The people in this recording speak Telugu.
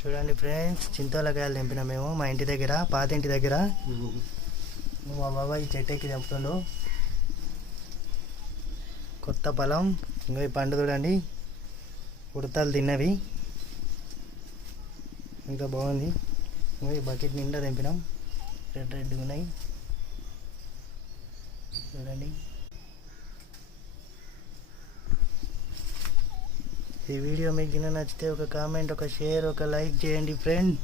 చూడండి ఫ్రెండ్స్, చింతలకాయలు తెంపినా మేము మా ఇంటి దగ్గర, పాత ఇంటి దగ్గర. మా బాబాయ్ చెట్టు ఎక్కి తెంపుతుండు. కొత్త పొలం. ఇంకా ఈ పండు చూడండి, ఉడతలు తిన్నవి. ఇంకా బాగుంది. ఇంకా ఈ బకెట్ నిండా తెంపినాం. రెడ్ ఉన్నాయి చూడండి. ఈ వీడియో మీకు నచ్చితే ఒక కామెంట్, ఒక షేర్, ఒక లైక్ చేయండి ఫ్రెండ్.